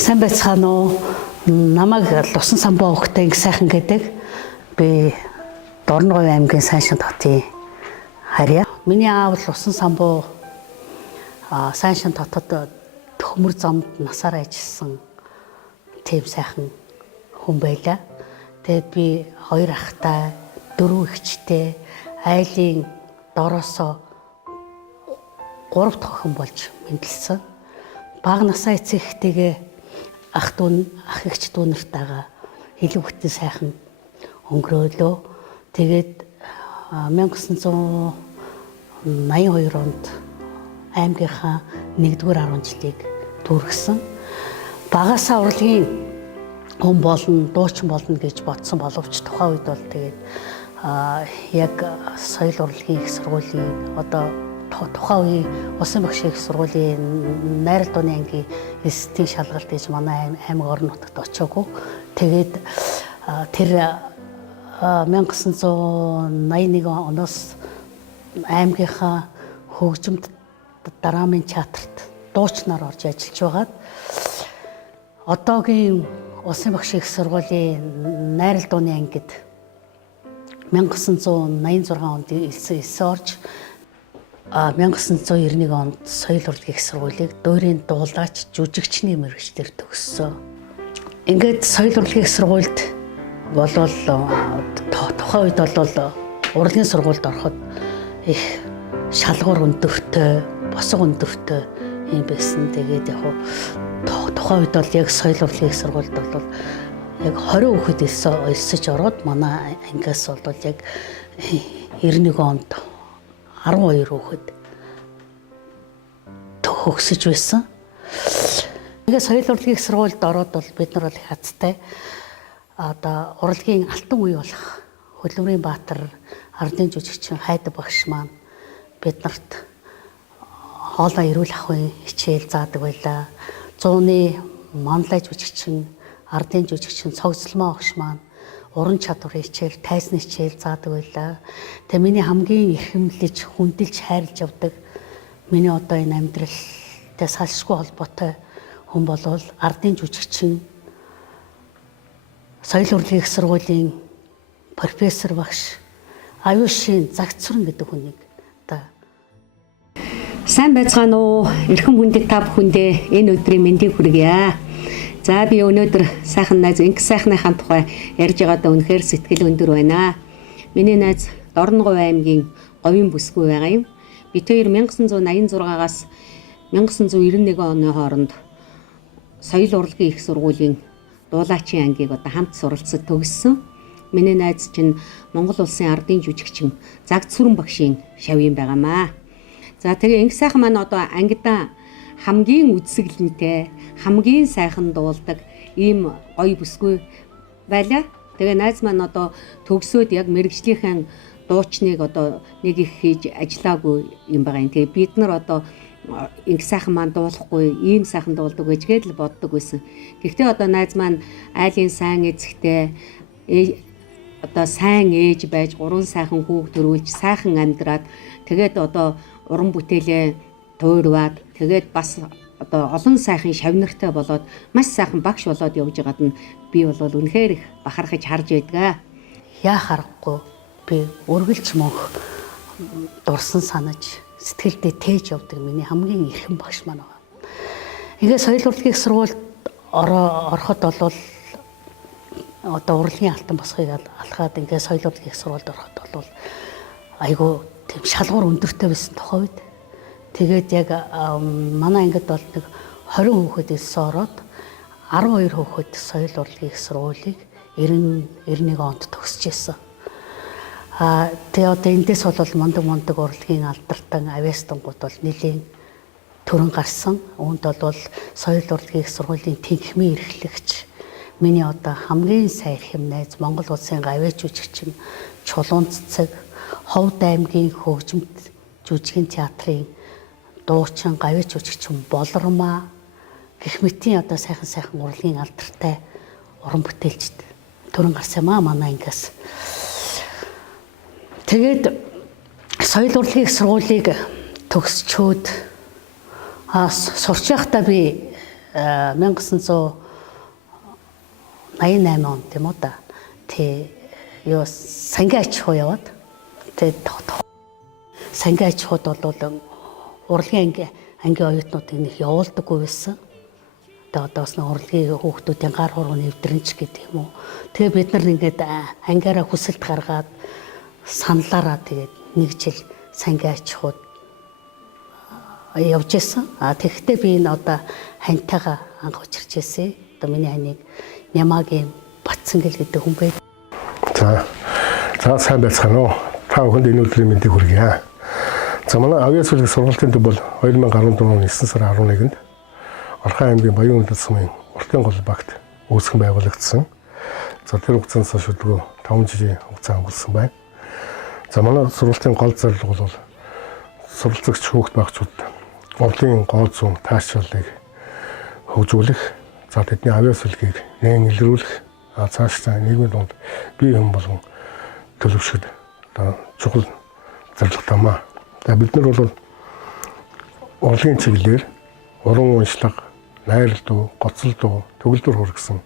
Сайн байцгаана уу? Намайг Лусан самбоо хөхтэй инх сайхан гэдэг. Би Дорноговь аймгийн Сайншин хотын харьяа. Миний аав Лусан самбоо Сайншин хотод төмөр замд насаараа ажилласан тийм сайхан хүн байлаа. Тэгээд би 2 ахтай, 4 эгчтэй, айлын доороосоо 3 дахь охин болж мэндэлсэн. Бага насаа эцэгтэйгээ ах эгч дүү нартайгаа илүү хөтөн сайхан өнгөрөөлөө. Тэгээд 1982 онд аймгийнхаа 1-р 10 жилийг дүүргэсэн. Багасаа урлагийн хүн болно, дуучин болно гэж бодсон боловч тухайн үед бол тэгээд яг соёл урлагийн их сургуулийн одоо тухайн үеийн Улсын багшийн их сургуулийн найрал дууны ангийн эсдийн шалгалт гэж манай аймаг орон нутагт очоогүй. Тэгээд тэр 1981 оноос аймгийнхаа хөгжимд драмын театрт дуучнаар орж ажиллаж байгаад одоогийн Улсын багшийн их сургуулийн найрал дууны ангид 1986 онд элсэн орж 1991 онд соёл урлагийн их сургуулийг дуурийн дуулаач жүжигчний мэргэжлэр төгссөн. Ингээд соёл урлагийн их сургуульд болвол тухайн үед бол урлагийн сургуульд ороход их шалгуур өндөртэй, босго өндөртэй юм байсан. Тэгээд яг тухайн үед бол яг соёл урлагийн их сургуульд бол яг 20 хүүхэд элсэж ороод манай ангиас бол яг 91 онд 12 хүүхэд төгсөж байсан. Тэгээ соёл урлагийн их сургуульд ороод бол бид нар бол хацтай одоо урлагийн алтан үе болох Хөдөлмөрийн Баатар ардын жүжигчин Хайдаг багш маань бид нарт хоолой эрүүл ахуйн хичээл заадаг байлаа. 100-ны манлай жүжигчин ардын жүжигчин Цогцлмоо багш маань уран чадварын хичээл, тайзны хичээл заадаг байлаа. Тэгээ миний хамгийн эрхэмлэж, хүндэлж хайрлаж явдаг миний одоо энэ амьдралтай салшгүй холбоотой хүн болвол ардын жүжигчин соёл урлагийн их сургуулийн профессор багш Аюушийн Загцүрэн гэдэг хүнийг одоо сайн байцгаана уу? Эрхэм хүндэт та бүхэндээ энэ өдрийн мэндийг хүргье. За би өнөөдөр сайхан найз инх сайхныхаа тухай ярьж байгаадаа үнэхээр сэтгэл өндөр байна. Миний найз Дорноговь аймгийн Говийн бүсгүй байгаа юм. Бид хоёр 1986-аас 1991 оны хооронд соёл урлагийн их сургуулийн дуулаачийн ангийг одоо хамт суралцаж төгссөн. Миний найз чинь Монгол улсын ардын жүжигчин Загцүрэн багшийн шавьяан байгаамаа. За тэгээ инх сайхан маань одоо ангидаа хамгийн үдсгэлэнтэй, хамгийн сайхан дуулдаг ийм гоё бүсгүй байлаа. Тэгээ найз маань одоо төгсөөд яг мэрэгжлийнхэн дуучныг одоо нэг их хийж ажиллаагүй юм байгаа юм. Тэгээ бид нар одоо инх сайхан маань дуулахгүй, ийм сайхан дуулдаг гэж л боддог байсан. Гэхдээ одоо найз маань айлын сайн эзэгтэй одоо сайн ээж байж 3 сайхан хүүхд төрүүлж сайхан амьдраад тэгээд одоо уран бүтээлээ туурваад тэгээд бас одоо олон сайхан шавнартай болоод маш сайхан багш болоод явж байгаад нь би бол үнэхээр их бахархаж харж байдгаа. яа харахгүй би өргөлж мөнх дурсан санаж сэтгэлдээ тээж явдаг миний хамгийн эрхэм багш маань байгаа. Ингээ соёл урлагийн сургуульд ороход бол одоо урлагийн алтан босхыг алхаад ингээ соёл урлагийн сургуульд ороход бол айгу тийм шалгуур өндөртэй байсан тухай үед. Тэгээд яг манай ангид бол нэг 20 хүүхэд элсэн ороод 12 хүүхэд соёл урлагийн сургуулийг 91 онд төгсөж ирсэн. Тэгээ одоо эндээс бол мундаг урлагийн алдартай авиастангууд бол нэлийн төрөн гарсан. Үүнд бол соёл урлагийн сургуулийн тэнхимийн эрхлэгч миний одоо хамгийн сайн эрхэм найз Монгол улсын авиач жүжигчин Чулуун Цэцэг, Ховд аймгийн хөгжимд жүжигчин театрын дуучин авиач жүжигчин Болормаа гэх мэтийн одоо сайхан урлагийн алдартай уран бүтээлчд төрөн гарсан маа манай ангиас. Тэгээд соёл урлагийн сургуулийг төгсчөөд сурч байхдаа би 1988 он тийм үү да. Тэ юу сангийн аж ахуй яваад тэ сангийн аж ахуйд бол урлагийн ангийн оюутнуудыг нэг явуулдаггүй байсан. Тэгээ одоо бас нэг урлагийн хүүхдүүдийн гар хурууны эвдрэнч гэдэг юм уу. Тэгээ бид нар ингээд ангиараа хүсэлт гаргаад саналаараа тэгээд нэг жил сангийн аж ахуйд явж исэн. Тэгэхдээ би энэ одоо хантайгаа анх учирч ирсэн. Одоо миний ханыг Нямагийн Батцангэл гэдэг хүн байд. За сайн байцгаана уу. Та бүхэнд энэ өдрийн мэндийг хүргье. За манай авьяас сүлэг сургалтын төв бол 2014 оны 9 сарын 11-нд Орхон аймгийн Баян Үндэс сумын уртын гол багт үүсгэн байгуулагдсан. За тэр хугацаанд шүлгөө 5 жилийн хугацаа өнгөрсөн байна. За манай сургалтын гол зорилго бол суралцагч хүүхд багчууд урлагийн гол зүүн таашаалыг хөгжүүлэх, за тэдний авьяас сүлгийг нээн илрүүлэх, цаашдаа нийгмийн дунд бие хүн болгон төлөвшөхөд чухал зорилготой маа. За бид нар бол урлагийн чиглэлээр уран уншлага, найр дуу, гоцол дуу, төгөлдөр хүргэсэн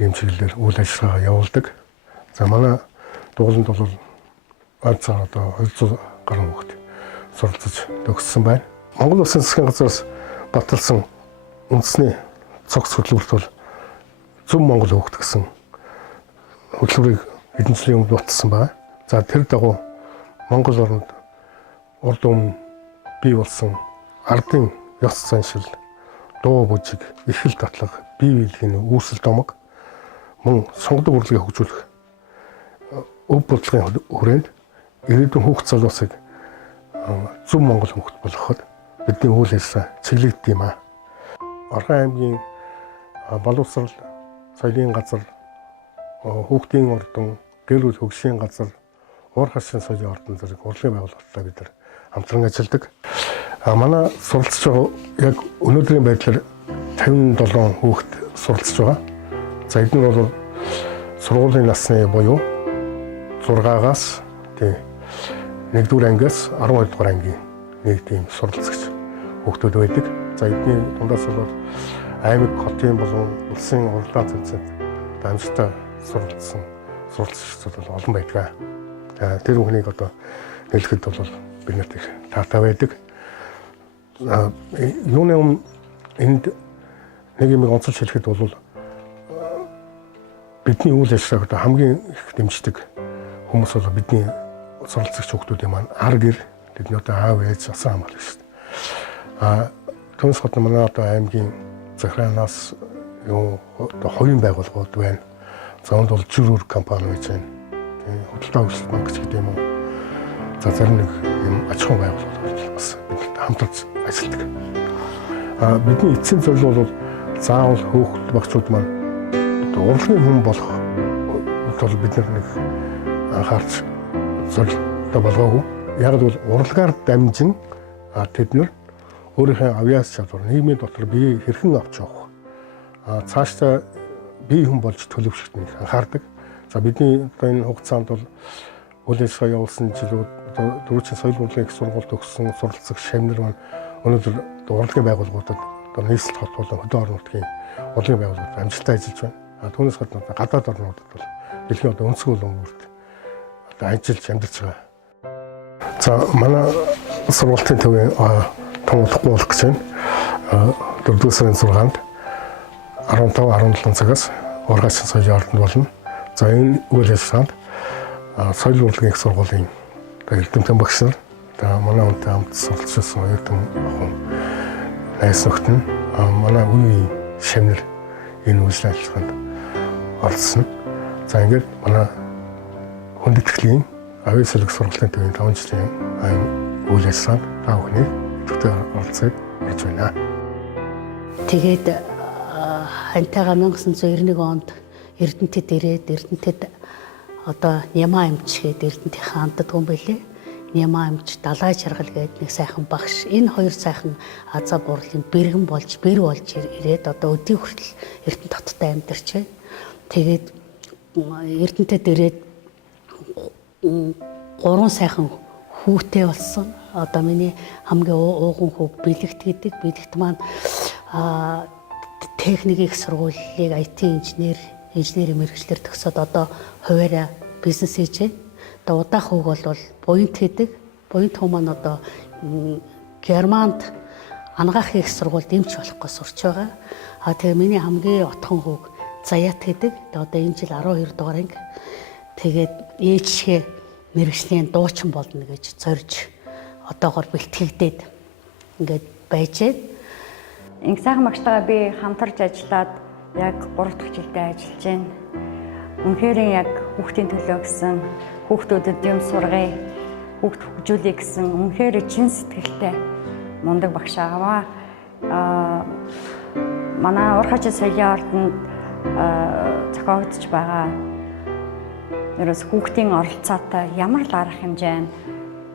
ийм чиглэлээр үйл ажиллагаа явуулдаг. За манай дугууланд бол онцгой одоо 200 гаруй хүүхэд суралцж төгссөн байна. Монгол Улсын засгийн газраас баталсан үндэсний цогц хөтөлбөрт бол Зөв Монгол хүүхэд гэсэн хөтөлбөрийг хэдэн жилийн өмнө баталсан байна. За тэр дагуу Монгол орнд урд өмнө бий болсон ардын ёс заншил, дуу бүжиг, эрхэл татлага, бие биелэхийн үүсэл домог мөн сонгодог урлагийг хөгжүүлэх өв бодлогын хүрээнд ирээдүйн хүүхд залуусыг Зөв Монгол хүүхэд болгоход бидний үйл ажиллагаа чиглэгддэг юм аа. Орхон аймгийн боловсрал, соёлын газар, хүүхдийн ордон, гэр бүл хөгжлийн газар, уур харшийн соёлын ордон зэрэг урлагийн байгууллагатай бид нар хамтран ажилладаг. Манай суралцж байгаа яг өнөөдрийн байдлаар 57 хүүхэд суралцж байгаа. За эдгээр бол сургуулийн насны буюу 6-аас 1-р ангиас 12-р ангийн нэг тийм суралцагч хүүхдүүд байдаг. За эдний дундаас бол аймаг хотын болон улсын урлагийн цэнцэд амжилттай суралцсан суралцагчид бол олон байдаг. Тэр бүхнийг одоо нэлэхэд бол бид нарт их таатай байдаг. Юуны өмнө энд нэг юм онцолж хэлэхэд бол бидний үйл ажиллагааг хамгийн их дэмждэг хүмүүс бол бидний суралцагч хүүхдүүдийн маань ар гэр тэдний одоо аав ээж асан хамгаалж шүү дээ. Түүнээс гадна манай одоо аймгийн захиранаас одоо хувийн байгууллагууд байна. За онд бол жирүүр компани гэж байна. Хөдөлთა хөгжил банк гэдэг юм уу. За зарим нэг юм аж ахуйн байгууллагууд бас бидэрт хамтарч ажилладаг. Бидний эцсийн зорилго бол заавал хүүхд багчууд маань урлагийн хүн болох бол бид нэг анхаарч зорилттой болгоогүй. Яг л урлагаар дамжин тэд нар өөрийнхөө авьяас чадвар, нийгмийн дотор бие хэрхэн авч явах, цаашдаа бие хүн болж төлөвшөлт нь анхаардаг. За бидний одоо энэ хугацаанд бол үйл ажиллагаа явуулсан жилүүд дөрвөлжин соёл урлагийн их сургууль төгссөн суралцах шавнар маань өнөөдөр урлагийн байгууллагуудад одоо нийслэл хот болон хөдөө орон нутгийн урлагийн байгууллагууд амжилттай ажиллаж байна. Түүнээс гадна гадаад орнуудад бол дэлхийн одоо өнцөг болгоомжт одоо ажиллаж амьдарч байгаа. За манай сургалтын төвийн том удахгүй болох гэж байна. 4-р сарын 6-нд 15-17 цагаас ургаашин соёлын ордонд болно. За энэ үйл ажиллагаанд соёл урлагийн их сургуулийн эрдэмтэн багш нар манай хүнтэй хамт суралцсан оюутан охин найз нөхд нь манай үеийн шавнар энэ үйл ажиллагаанд оролцсон. За ингээд манай хүндэтгэлийн авьяас сүлэг сургалтын төвийн 5 жилийн үйл ажиллагаанд та бүхний идэвхтэй оролцохыг хийж байна. Тэгээд хантайгаа 1991 онд Эрдэнэтэд ирээд Эрдэнэтэд одоо Няма амч гээд Эрдэнэтийн хаантад хүн байлээ. Няма амч Далай Жаргал гээд нэг сайхан багш. Энэ хоёр сайхан азаа бурлын бэр болж ирээд одоо өдий хүртэл Эрдэнэт хоттой амьдарч байна. Тэгээд Эрдэнэтэд ирээд 3 сайхан хүүтэй болсон. Одоо миний хамгийн ууган хүүг Бэлэгт гэдэг. Бэлэгт маань техник их сургуулийг IT инженерийн мэргэжлэр төгсөөд одоо хуваараа бизнес хийж байна. Одоо удаах үг бол буянт хийдэг. Буянт хүмүүс маань одоо Германд анагаахын их сургуульд эмч болохгүй сурч байгаа. Тэгээ миний хамгийн отхон хүүг заяат хийдэг. Одоо энэ жил 12 дугаар анги. Тэгээд ээжийнхээ мэргэжлийн дуучин болно гэж зорж одоогоор бэлтгэгдээд ингээд байж байна. Инх сайхан багштайгаа би хамтарч ажиллаад яг 3 дахь жилдээ ажиллаж байна. Үнэхээр яг хүүхдийн төлөө гэсэн хүүхдүүдэд юм сургая, хүүхд хөгжүүлэе гэсэн үнэхээр чин сэтгэлтэй мундаг багш аваа. Манай Урхачин соёлын ордонд зохиогдож байгаа ерөөс хүүхдийн оролцоотой ямар л арга хэмжээ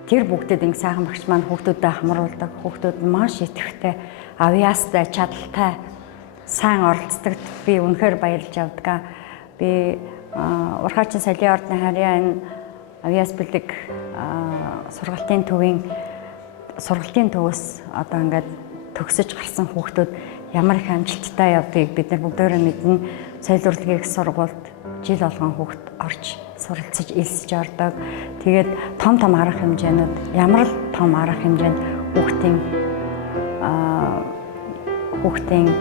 тэр бүгдэд инх сайхан багш маань хүүхдүүдэд хамруулдаг. Хүүхдүүд маш идэвхтэй, авьяастай, чадaltaй сайн оролцдогт би үнэхээр баярлж авдаг. Би Урхачин соёлын ордны харьяа энэ авьяас бэлэг сургалтын төвөөс одоо ингээд төгсөж гарсан хүүхдүүд ямар их амжилттай явдгийг бид нар бүгдөө мэднэ. Соёл урлагийн сургуульд жил болгон хүүхд орж суралцаж элсэж ордог. Тэгээд том арга хэмжээнүүд ямар л том арга хэмжээнд хүүхдийн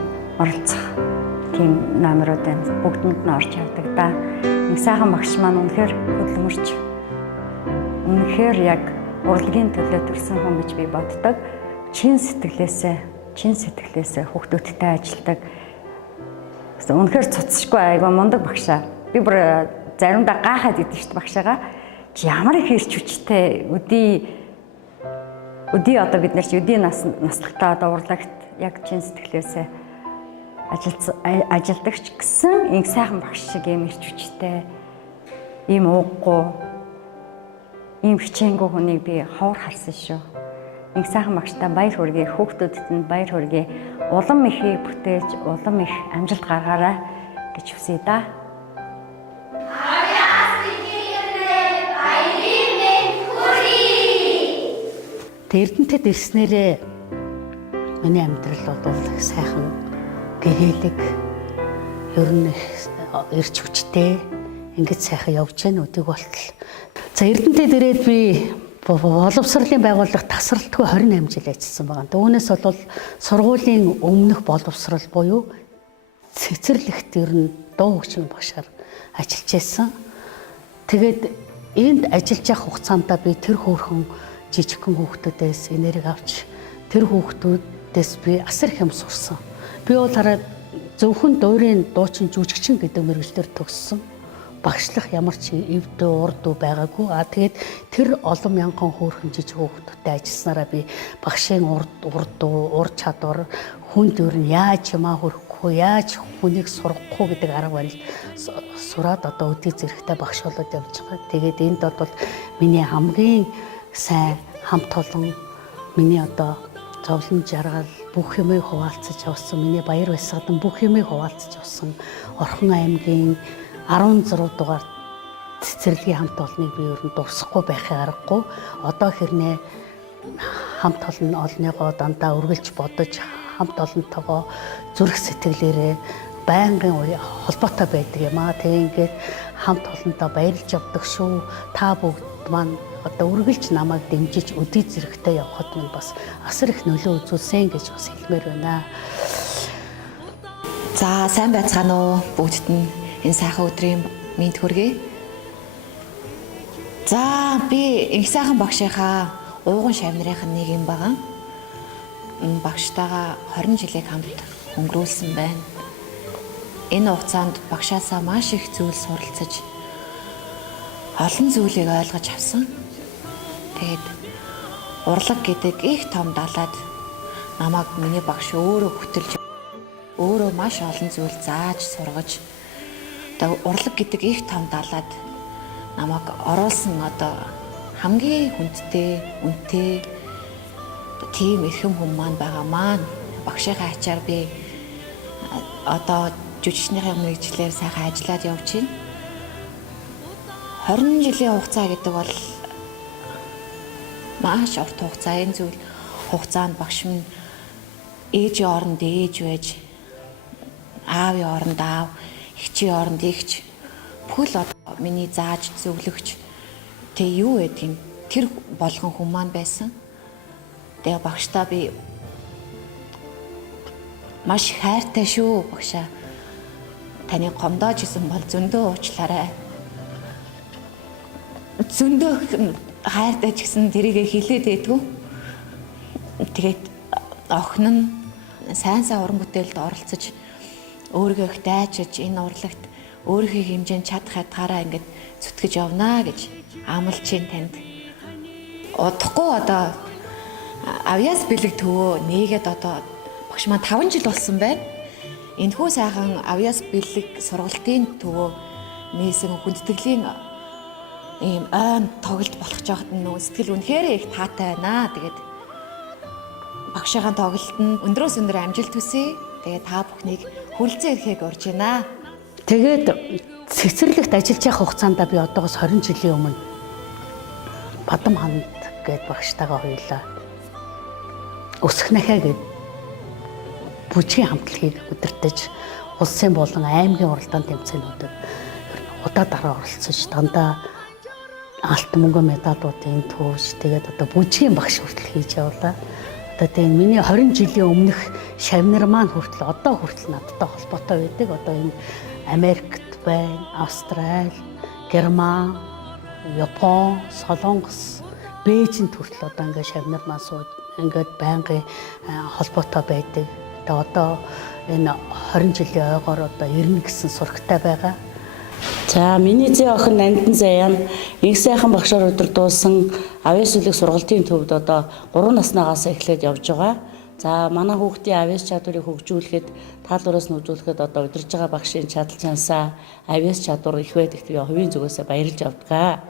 оролцох тийм номерууд байна. Бүгдэнд нь орж явдаг да. Нэг сайхан багш маань үнэхээр хөдөлмөрч. Үнэхээр яг урлагийн төлөө төрсэн хүн гэж би боддог. Чин сэтгэлээсээ хүүхдүүдтэй ажилдаг. Үнэхээр цуцшгүй айгаа мундаг багшаа. Би бүр заримдаа гайхаад идэв шүү дээ багшаагаа. Чи ямар их ирч хүчтэй өдий одоо бид нар чи өдий наслагтаа одоо урлагт яг чин сэтгэлээсээ ажилдаг ч гэсэн инх сайхан багш шиг юм ирч хүчтэй, ийм ууггүй, ийм хичээнгүй хүнийг би ховор харсан шүү. Инх сайхан багштай баяр хүргэе, хүүхдүүдэд нь баяр хүргэе. Улам ихийг бүтээж, улам их амжилт гаргаарай гэж хүсье да. Эрдэнэтэд ирснээрээ миний амьдрал бол сайхан гэгээлэг, ер нь ирч хүчтэй ингэж сайхан явж байна өдөг болтол. За Эрдэнэтэд ирээд би боловсролын байгууллага тасралтгүй 28 жил ажилласан байгаа. Түүнээс бол сургуулийн өмнөх боловсрол буюу цэцэрлэгт ер нь дуу хөгжмийн багшаар ажиллаж байсан. Тэгээд энд ажиллаж явах хугацаанд би тэр хөөрхөн жижигхэн хүүхдүүдээс энерги авч тэр хүүхдүүдээс би асар их юм сурсан. Би бол хараад зөвхөн дуурийн дуучин жүжигчин гэдэг мэргэжлэр төгссөн. Багшлах ямар ч эвдүү урдүү байгаагүй. Тэгээд тэр олон мянган хөөрхөн жижиг хүүхдүүдтэй ажилласнараа би багшийн ур чадвар, хүнд ер нь яаж юмаа хөрөхгүй, яаж хүнийг сургахгүй гэдэг арга барил сураад одоо өдий зэрэгтэй багш болоод явж байгаа. Тэгээд энд бол миний хамгийн сайн хамт олон, миний одоо зовлон жаргал бүх юмыг хуваалцаж авсан, миний баяр баясгалан бүх юмыг хуваалцаж авсан Орхон аймгийн 16 дугаар цэцэрлэгийн хамт олныг би ер нь дурсахгүй байхын аргагүй. Одоо хэрнээ хамт олонныгоо дандаа үргэлж бодож, хамт олонтойгоо зүрх сэтгэлээрээ байнгын холбоотой байдаг юм аа. Тэгээ ингээд хамт олонтой баярлж явдаг шүү. Та бүгд маань одоо үргэлж намайг дэмжиж өдий зэрэгтэй явахад минь бас асар их нөлөө үзүүлсэн гэж бас хэлмээр байна. За сайн байцгаана уу бүгдд нь энэ сайхан өдрийн мэнд хүргэе. За би инх сайхан багшийнхаа ууган шавнырынхын нэг юм байгаа. Багштайгаа 20 жилийг хамт өнгөрүүлсэн байна. Энэ хугацаанд багшаасаа маш их зүйл суралцаж олон зүйлийг ойлгож авсан. Тэгээд урлаг гэдэг их том далайд намайг миний багш өөрөө хөтөлж өөрөө маш олон зүйл зааж сургаж одоо урлаг гэдэг их том далайд намайг оруулсан одоо хамгийн хүндтэй, үнэтэй тийм эрхэм хүн маань байгаа маань багшийнхаа ачаар би одоо жүжигчнийхээ мэргэжлээр сайхан ажиллаад явж байна. 20 жилийн хугацаа гэдэг бол маш урт хугацаа. Энэ зүйл хугацаанд багш минь ээжийн оронд ээж байж аавын оронд аав, эгчийн оронд эгч бүхэл одоо миний зааж зөвлөгч тэг юу гэдгийг тэр болгон хүн маань байсан. Тэгээ багштаа би маш хайртай шүү багшаа. Таны гомдоож исэн бол зөндөө уучлаарай. Зөндөө хайртай ч гэсэн тэрийгэ хилээд байдгүй. Тэгээд охин нь сайн уран бүтээлд оролцож өөрийгөө их дайчиж энэ урлагт өөрийнхөө хэмжээнд чадах хатгаараа ингээд зүтгэж явнаа гэж амлаж чинь танд. Удахгүй одоо авьяас бэлэг төвөө нээгээд одоо багш маань 5 жил болсон байна. Энэхүү сайхан авьяас бэлэг сургалтын төвөө нээсэн хүндэтгэлийн ийм айн тоглолт болох жоохот нөө сэтгэл үнэхээр их таатай байна. Тэгээд багшийн тоглолтод өндрөөс өндөр амжилт хүсье. Тэгээд та бүхнийг хүлцэн ирэхийг урьж байна. Тэгээд цэцэрлэгт ажиллаж явах хугацаанд би одоогоос 20 жилийн өмнө Бадам ханд гээд багштайгаа хоёулаа өсөх нахаа гээд бүжгийн хамтлагийг удирдах улсын болон аймгийн уралдаан тэмцээнүүдэд удаа дараа оролцож дандаа алтан мөнгө медалуудын төвш тэгээд одоо бүжгийн багш хүртэл хийж явлаа. Одоо тэгээд миний 20 жилийн өмнөх шавнар маань хүртэл одоо хүртэл надтай холбоотой байдаг. Одоо энэ Америкт байна, Австрали, Герман, Япон, Солонгос, Бээжинд хүртэл одоо ингээд шавнар маань сууд ингээд байнгын холбоотой байдаг. Тэгээд одоо энэ 20 жилийн ойгоор одоо 90 гэсэн сурагтай байгаа. За миний зээ охин Нандин Заяан их сайхан багшаар удирдуулсан авьяас үлэг сургалтын төвд одоо 3 наснаагаас эхлээд явж байгаа. За манай хүүхдийн авьяас чадварыг хөгжүүлэхэд таалуураас нь хөгжүүлэхэд одоо удирж байгаа багшийн чадал чансаа авьяас чадвар их байдаг тэгээ хувийн зүгээс баярлж авдаг.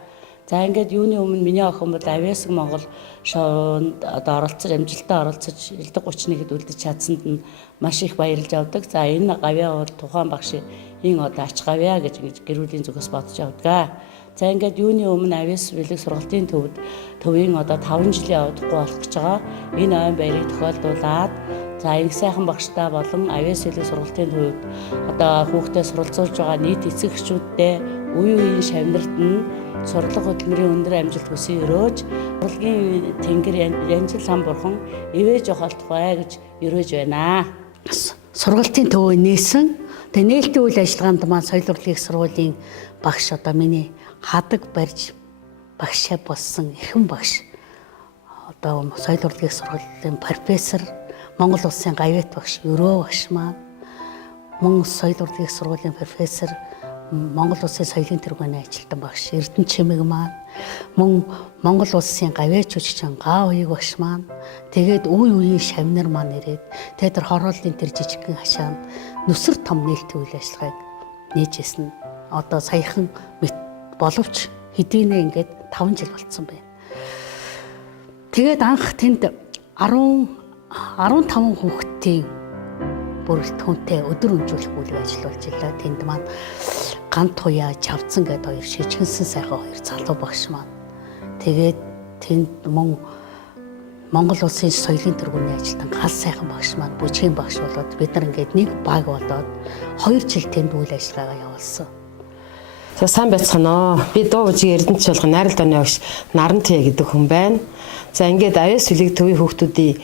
За ингээд юуны өмнө миний охин бол авьяас Монгол шоунд одоо оролцож амжилттай оролцож элдэг 31-д үлдэж чадсанд нь маш их баярлж авдаг. За энэ гавьяа бол тухайн багшийн одоо ач гавьяа гэж гэрүүлийн зүгээс бодож авдаг. За ингээд юуны өмнө авьяас бэлэг сургалтын төвийн одоо 5 жилийн явдаггүй болох гэж байгаа. Энэ айн баярыг тохиолдуулаад за их сайхан багштай болон авьяас бэлэг сургалтын төвд одоо хүүхдээ суралцуулж байгаа нийт эцэг эхчүүдтэй үе үеийн шавнарт нь сурлага хөдөлмөрийн өндөр амжилт хүсье өрөөж урлагийн тэнгэр янжил сан бурхан ивэж явахалтай гэж өрөөж байна. Сургалтын төвөө нээсэн. Тэгээ нээлтийн үйл ажиллагаанд маань соёл урлагийн сургуулийн багш одоо миний хадаг барьж багшаа болсон эрхэм багш. Одоо соёл урлагийн сургуулийн профессор, Монгол улсын гавьяат багш Өрөө багш маань, мөн соёл урлагийн сургуулийн профессор, Монгол улсын соёлын тэргүүний ажилтан багш Эрдэнэ Чимэг маань, мөн Монгол улсын гавьяач жүжигчин Гаавыг багш маань, тэгээд үе үеийн шавнар маань ирээд тэгээд тэр хорооллын тэр жижигхэн хашаанд нүсэр том нээлтийн үйл ажиллагааг нээжсэн. Одоо саяхан боловч хэдийнэ ингээд 5 жил болцсон байна. Тэгээд анх тэнд 15 хүүхдийн бүрэлдэхүүнтэй өдөр өнжүүлэх үйл ажиллуулж илаа. Тэнд маань Гант Туяа Чавцан гэдэг хоёр шижгэнсэн сайхан хоёр залуу багш маань. Тэгээд тэнд мөн Монгол улсын соёлын тэргүүний ажилтан гал сайхан багш маань бүжгийн багш болоод бид нар ингээд нэг баг болоод 2 жил тэнд үйл ажиллагаагаа явуулсан. За сайн байцгаана уу. Би дуу бүжгийн Эрдэнэч болгон найрал дооны багш Нарантия гэдэг хүн байна. За ингээд авьяас бэлэг төвийн хүүхдүүдийн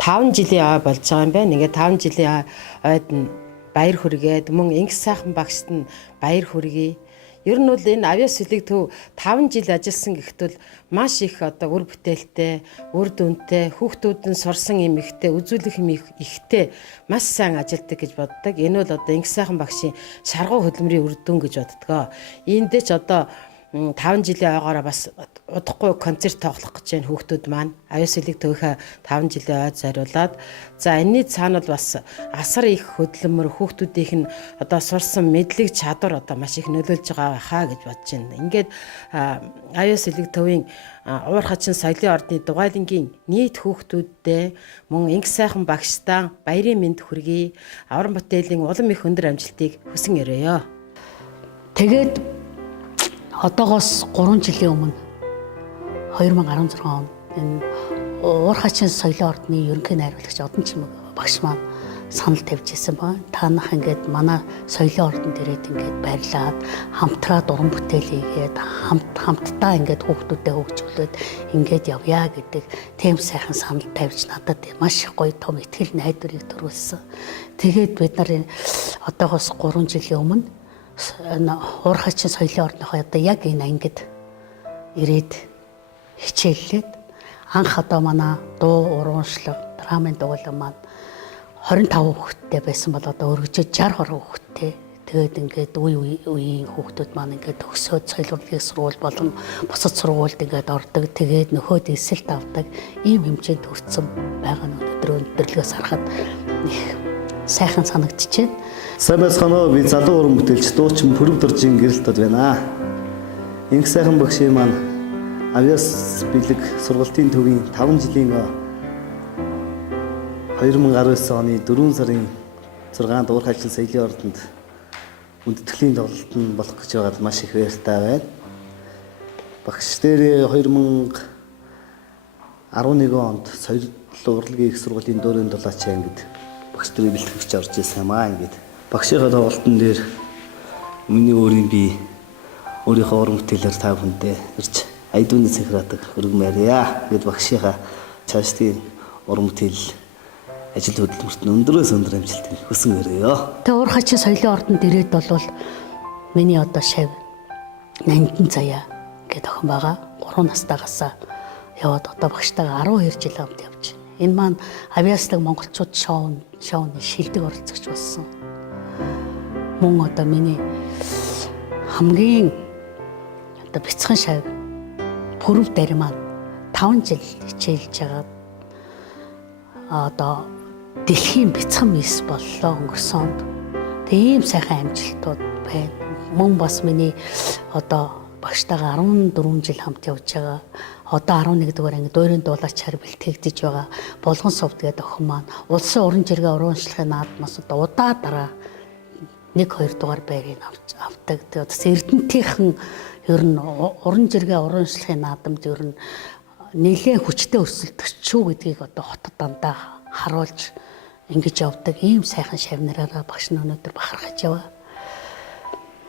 5 жилийн ой болж байгаа юм байна. Ингээд 5 жилийн ойд нь баяр хүргээд мөн инх сайхан багшд нь баяр хүргэе. Ер нь бол энэ авьяас бэлэг төв 5 жил ажилласан гэхдээ маш их одоо үр бүтээлтэй, үр дүнтэй, хүүхдүүд нь сурсан юм ихтэй, үзүүлэх юм ихтэй маш сайн ажилтдаг гэж боддог. Энэ бол одоо инх сайхан багшийн шаргуу хөдөлмөрийн үр дүн гэж боддог. Эндээ ч одоо 5 жилийн ойгоороо бас удахгүй концерт тоглох гэж байна хүүхдүүд маань. Авьяас бэлэг төвийнхээ 5 жилийн ойд зориулаад за энэний цаана бол бас асар их хөдөлмөр хүүхдүүдийнх нь одоо сурсан мэдлэг чадвар одоо маш их нөлөөлж байгаа хаа гэж бодож байна. Ингээд авьяас бэлэг төвийн уур хачин соёлын ордны Дугайлангийн нийт хүүхдүүдтэй мөн инх сайхан багштаа баярын мэнд хүргэе. Аврам бүтээлийн улам их өндөр амжилтыг хүсэн өрөөё. Тэгээд одоогоос 3 жилийн өмнө 2016 онд энэ уур хачин соёлын ордны ерөнхий найруулагч Одон Чимэг багш маань санал тавьж исэн байна. Та нах ингээд манай соёлын ордонд ирээд ингээд баярлаад хамтраад уран бүтээл хийгээд хамтдаа ингээд хүүхдүүдэд хөгжүүлээд ингээд явъя гэдэг тийм сайхан санал тавьж надад маш их гоё том ихтгэл найдварыг төрүүлсэн. Тэгээд бид нар одоогоос 3 жилийн өмнө Уурхайчин соёлын орныхоо одоо яг энэ ангид ирээд хичээллээд анх одоо манай дуу урамшлаг драмын дугуйлан маань 25 хүүхэдтэй байсан бол одоо өргөжөж 60 хорон хүүхэдтэй. Тэгээд ингээд үеийн хүүхдүүд маань ингээд төгсөөд соёл урлагийн сургууль болон бусад сургуульд ингээд ордог. Тэгээд нөхөд эсэлт авдаг ийм хэмжээнд хүрсэн байгаа нь өндөрлөгөөс харахад их сайхан санагдчихэв. Сайн байцгаана уу? Би залуу уран бүтээлч дуучин Пүрэв Доржийн гэрэлтод байна. Инх сайхан багшийн маань Авьяас бэлэг сургалтын төвийн 5 жилийн 2019 оны 4 сарын 6-нд Уурхайчин соёлын ордонд үндэтгэлийн тоглолтод болох гэж байгаад маш их баяртай байна. Багш дээр 2011 онд соёлын урлагийн их сургуулийн дөөрийн дулаачийн ангид багш дээр бэлтгэгч орж ирсэн юм аа ингээд. Багшийнхаа тоглолтын дээр миний өөрийнхөө уран бүтээлээр та бүхэндээ ирж айдууны цэнхраадаг хөргмээрья гэд багшийнхаа цаашдын уран бүтээл ажил хөдөлмөрт нь өндөрөөс өндөр амжилтыг хүсэн өрөөё. Тэгээ Уурхайчин соёлын ордонд ирээд болвол миний одоо шав Нандин Заяа гэдэг охин байгаа. 3 настайгаас яваад одоо багштайгаа 12 жил хамт явж байна. Энэ маань Авьяаслаг монголчууд шоуны шилдэг оролцогч болсон. Мөн одоо миний хамгийн одоо бяцхан шав Пүрэв дээр маань 5 жил хичээлж байгаа. Одоо дэлхийн бяцхан мисс боллоо өнгөрсөн онд. Тэгээ ийм сайхан амжилтууд байна. Мөн бас миний одоо багштайгаа 14 жил хамт явж байгаа. Одоо 11 дугаар анги дуурийн дуулаачаар бэлтгэгдэж байгаа Болгон сувд гэдэг охин маань улсын уран жиргээ уран уншлагын наадмаас одоо удаа дараа 1-2 дугаар байрыг авдаг. Тэгээ бас Эрдэнэтийнхэн ер нь уран жиргээ уран уншлагын наадамд ер нь нэлээд хүчтэй өрсөлдөгч шүү гэдгийг одоо хотод дандаа харуулж ингэж явдаг ийм сайхан шавнараараа багш нь өнөөдөр бахархаж яваа.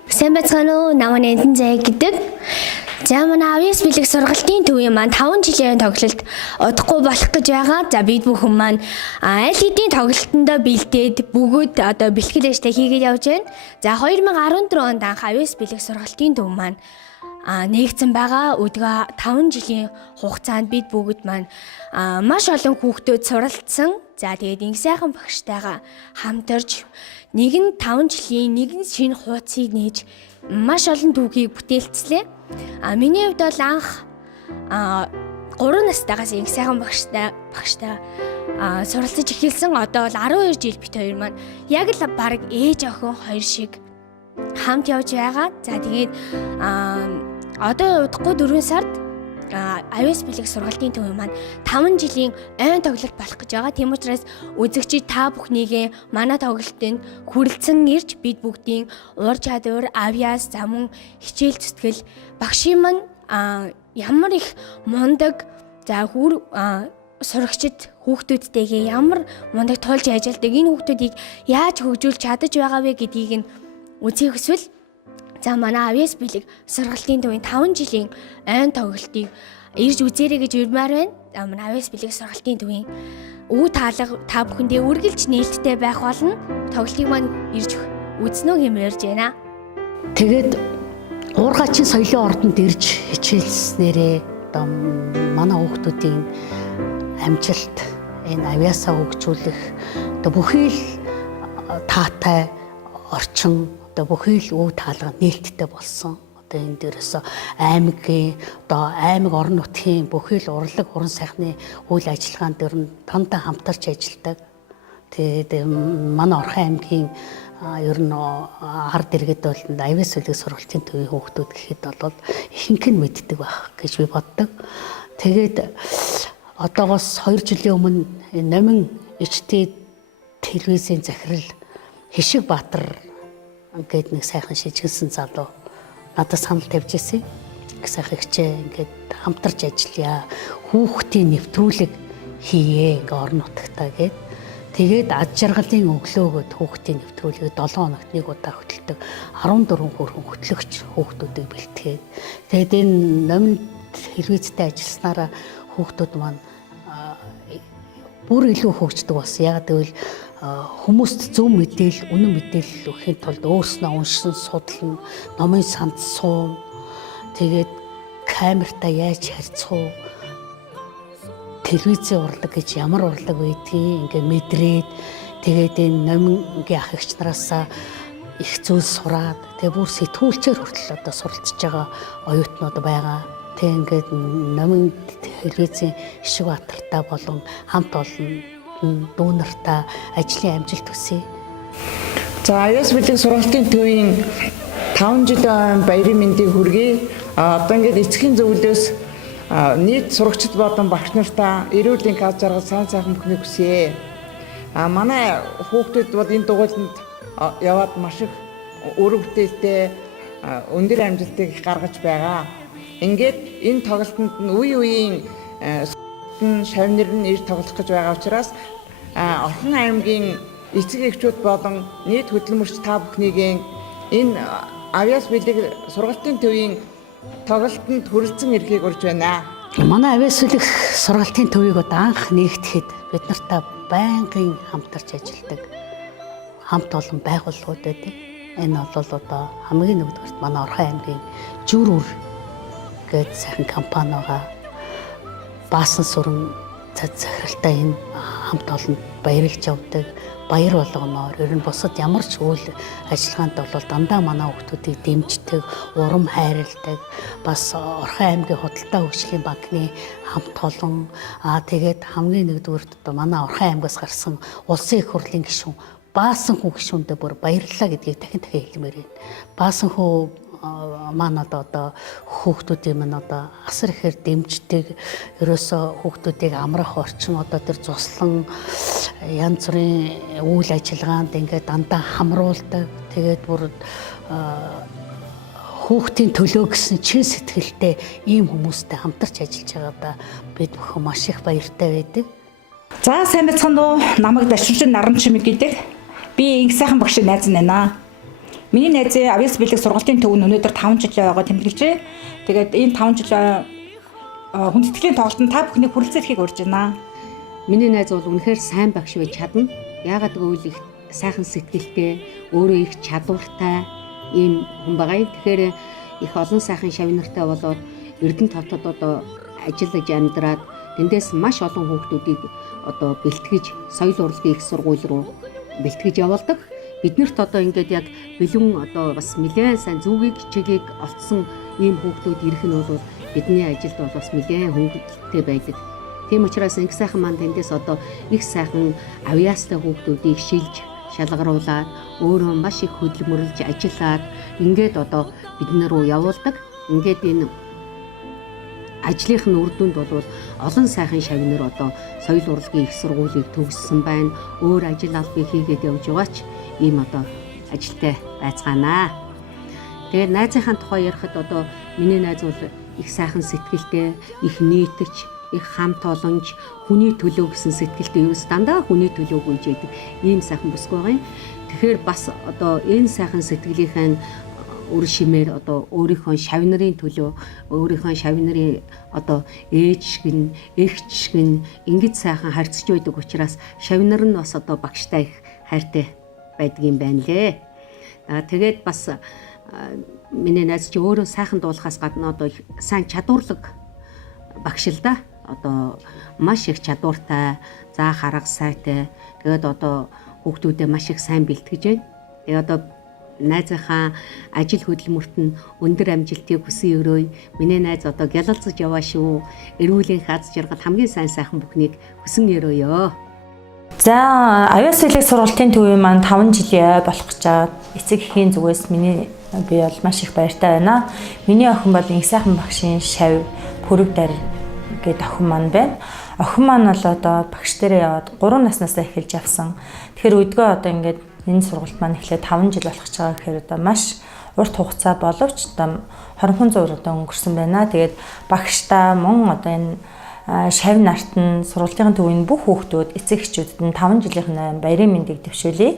Сайн байцгаана уу? Намайг Нандин Заяа гэдэг. За манай Авьяас бэлэг сургалтын төвийн маань 5 жилийн тоглолт удахгүй болох гэж байгаа. За бид бүхэн маань аль хэдийн тоглолтондоо бэлдээд бүгд одоо бэлтгэл ажлаа хийгээд явж байна. За 2014 онд анх Авьяас бэлэг сургалтын төв маань нэгдсэн байгаа. Өдгөө 5 жилийн хугацаанд бид бүгд маань маш олон хүүхдүүд суралцсан. За тэгээд инх сайхан багштайгаа хамтарч нэг нь 5 жилийн нэг нь шинэ хуудсыг нээж маш олон түүхийг бүтээлцлээ. Миний хувьд бол анх 3 настайгаас инх сайхан багштай суралцаж эхэлсэн. Одоо бол 12 жил бит хоёр маань яг л баг ээж охин хоёр шиг хамт явж байгаа. За тэгээд одоо удахгүй 4 сард Авьяас бэлэг сургалтын төв маань 5 жилийн ойн тоглолт болох гэж байгаа. Тийм учраас үзэгчид та бүхнийгээ манай тоглолтод хүрэлцэн ирж бид бүгдийн ур чадвар, Авьяас, замун, хичээл зүтгэл багшийн маань ямар их мундаг сурагчид хүүхдүүдтэйгээ ямар мундаг тулж ажилладаг энэ хүүхдүүдийг яаж хөгжүүлж чадаж байгаа вэ гэдгийг нь үзэх хүсвэл за манай Авьяас бэлэг сургалтын төвийн 5 жилийн ойн тоглолтыг ирж үзээрэй гэж урьмаар байна. Манай Авьяас бэлэг сургалтын төвийн өв таалга та бүхэндээ үргэлж нээлттэй байх болно. Тоглолтыг маань ирж үзнэ үү гэмээр байна. Тэгээд Уурхайчин соёлын ордонд ирж хичээлснээрээ одоо манай хүүхдүүдийн амжилт энэ Авьяасаа хөгжүүлэх одоо бүхий л таатай орчин одоо бүхий л өв таалга нээлттэй болсон. Одоо энэ дээрээс аймгийн одоо аймаг орон нутгийн бүхий л урлаг уран сайхны үйл ажиллагаан дээр нь дандаа хамтарч ажилладаг. Тэгээд манай Орхон аймгийн ер нь ард иргэд бол Авьяас бэлэг сургалтын төвийн хүүхдүүд гэхэд бол ихэнх нь мэддэг байх гэж би боддог. Тэгээд одоогоос 2 жилийн өмнө Номин ичтэй телевизийн захирал Хишиг Баатар ингээд нэг сайхан шижгэлсэн залуу надад санал тавьж ирсэн. Их сайхан хичээ ингээд хамтарч ажиллая. Хүүхдийн нэвтрүүлэг хийе ингээ орон нутагтаа гэд. Тэгээд ад жаргалын өглөөгөө хүүхдийн нэвтрүүлгийг 7 хоногт нэг удаа хөтэлдэг 14 хүрхэн хөтлөгч хүүхдүүдийг бэлтгээд тэгээд энэ номинд хэлбэцтэй ажилласнараа хүүхдүүд маань бүр илүү хөгждөг болсон. Яг гэвэл хүмүүст зөв мэдээлэл, үнэн мэдээлэл өгөхийн тулд өөрснөө уншсан, судлан, номын санд суун, тэгээд камертаа яаж харьцах, телевизийн урлаг гэж ямар урлаг байдгийг ингээ мэдрээд тэгээд энэ номингийн ах эгч нараасаа их зүйл сураад тэгээд бүр сэтгүүлчээр хүртэл одоо суралцж байгаа оюутнууд байгаа. Тэг ингээд номын телевизийн Ишиг Баатартай болон хамт олон дүүнартаа ажлын амжилт хүсье. За аяас бэлэг сургалтын төвийн 5 жилийн баярын мэндийг хүргэе. Одоо ингээд эцгийн зөвлөөс нийт сурагчид болон багш нартаа эрүүл энх аз жаргал сайн сайхан бүхнийг хүсье. Манай хүүхдүүд бол энэ дугуйланд яваад маш их үр бүтээлтэй өндөр амжилтыг гаргаж байгаа. Ингээд энэ тоглолтод нь үе үеийн шавнар нь ирж тоглох гэж байгаа учраас Орхон аймгийн эцэг эхчүүд болон нийт хөдөлмөрч та бүхнийг энэ авьяас бэлэг сургалтын төвийн тоглолтод хүрэлцэн ирэхийг урьж байна. Манай авьяас бэлэг сургалтын төвийг анх нэгтгэхэд бид нартай байнгын хамтарч ажилладаг хамт олон байгууллагууд байдаг. Энэ бол одоо хамгийн нэгдүгээрт манай Орхон аймгийн Жүр гээд сайхан компани байгаа. Баасан сүрэн захиралтай энэ хамт олонд баярлж явдаг. Баяр болгоноор ер нь бусад ямар ч үйл ажиллагаанд бол дандаа манай хүүхдүүдийг дэмждэг, урам хайрладаг. Бас Орхон аймгийн худалдаа хөгжлийн банкны хамт олон тэгээд хамгийн нэгдүгээрт одоо манай Орхон аймгаас гарсан улсын их хурлын гишүүн Баасан хүү гишүүндээ бүр баярлалаа гэдгийг дахин хэлмээр байна. Баасан хүү маань одоо хүүхдүүдийн маань одоо асар ихээр дэмждэг. Ерөөсөө хүүхдүүдийг амрах орчин одоо тэр цуслан янз бүрийн үйл ажиллагаанд ингээд дандаа хамруулдаг. Тэгээд бүр хүүхдийн төлөө гэсэн чин сэтгэлтэй ийм хүмүүстэй хамтарч ажиллаж байгаадаа бид бүхэн маш их баяртай байдаг. За сайн байцгаана уу? Намайг Дашчин Наран Чимэг гэдэг. Би их сайхан багш найз нэнаа. Миний найзын авьяас бэлэг сургалтын төв нь өнөөдөр 5 жил байгаа тэмдэглэжээ. Тэгээд энэ 5 жил хүндэтгэлийн тоглолтод та бүхнийг хүрэлцэхийг урьж байна. Миний найз бол үнэхээр сайн багш байж чадна. Яагаад гэвэл их сайхан сэтгэлтэй, өөрөө их чадвартай ийм хүн байгаа. Тэгэхээр их олон сайхан шавнартай болоод Эрдэнэ тавтад одоо ажиллаж амьдраад тэндээс маш олон хүүхдүүдийг одоо бэлтгэж соёл урлагийн их сургууль руу бэлтгэж явуулдаг. Биднэрт одоо ингээд яг бэлэн одоо бас нэлээд сайн зүгийг чигийг олцсон ийм хүүхдүүд ирэх нь бол бидний ажилд бол бас нэлээд хөнгөлөлттэй байдаг. Тийм учраас их сайхан маань тэндээс одоо их сайхан авьяастай хүүхдүүдийг шилж шалгаруулад өөрөө маш их хөдөлмөрлж ажиллаад ингээд одоо бид наруу явуулдаг. Ингээд энэ ажлынх нь үр дүнд бол олон сайхан шавнар одоо соёл урлагийн их сургуулийг төгссөн байна. Өөр ажил албыг хийгээд явж байгаач ийм одоо ажилтай байцгаанаа. Тэгээд найзынхаа тухай ярихад одоо миний найз бол их сайхан сэтгэлтэй, их нийтч, их хамт олонж, хүний төлөө гэсэн сэтгэлтэй юус дандаа хүний төлөө гүйж яадаг ийм сайхан бүсгүй байгаа юм. Тэгэхээр бас одоо энэ сайхан сэтгэлийнхэн үр шимээр одоо өөрийнхөө шавнарын төлөө өөрийнхөө шавнарын одоо ээж гин эгч гин ингэж сайхан харьцаж байдаг учраас шавнар нь бас одоо багштай их хайртай байдаг юм байна лээ. Тэгээд бас миний найз чи өөрөө сайхан дуулахаас гадна одоо сайн чадварлаг багш л да. Одоо маш их чадвартай, заах арга сайтай. Тэгээд одоо хүүхдүүдэд маш их сайн бэлтгэж байна. Тэгээд одоо найзынхаа ажил хөдөлмөрт нь өндөр амжилтыг хүсэн өрөөй. Миний найз одоо гялалцаж яваа шүү. Эрүүл энх аз жаргал хамгийн сайн сайхан бүхнийг хүсэн өрөөё. За авьяас бэлэг сургалтын төвийн маань 5 жилийн болох гэж байгаа. Эцэг эхийн зүгээс би бол маш их баяртай байна. Миний охин бол их сайхан багшийн шав Пүрэг Дар гэдэг охин маань байна. Охин маань бол одоо багш дээрээ яваад 3 наснасаа эхэлж явсан. Тэгэхээр өдгөө одоо ингээд энэ сургалт маань эхлээд 5 жил болох гэж байгаа гэхээр одоо маш урт хугацаа боловч одоо 20% одоо өнгөрсөн байна. Тэгээд багштаа мөн одоо энэ шавь нарт нь сургуулийн төвийн бүх хүүхдүүд эцэг эхчүүдэд нь 5 жилийн баярын мэндийг дэвшүүлье.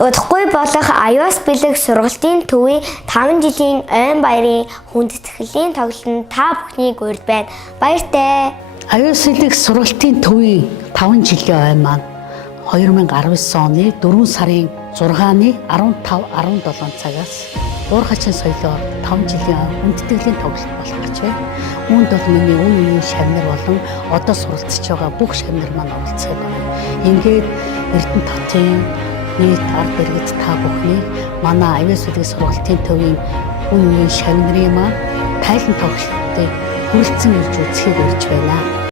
Удахгүй болох аюус бэлэг сургалтын төвийн 5 жилийн ойн баярын хүндэтгэлийн тоглолтод та бүхнийг урьд байна. Баяртай. Аюус бэлэг сургалтын төвийн 5 жилийн ой маань 2019 оны 4 сарын 6-ны 15-17 цагаас уурхачин соёлоор 5 жилийн хүндэтгэлийн тоглолт болох гэж байна. Үүнд бол миний үеийн шавнар болон одоо суралцж байгаа бүх шавнар маань оролцох байна. Ингээд Эрдэнэ хотын нийт ард иргэд та бүхнийг манай аюус бэлэг сургалтын төвийн үеийн шавнарын маань тайлан тоглолтыг хүрэлцэн ирж үзхийг урьж байна.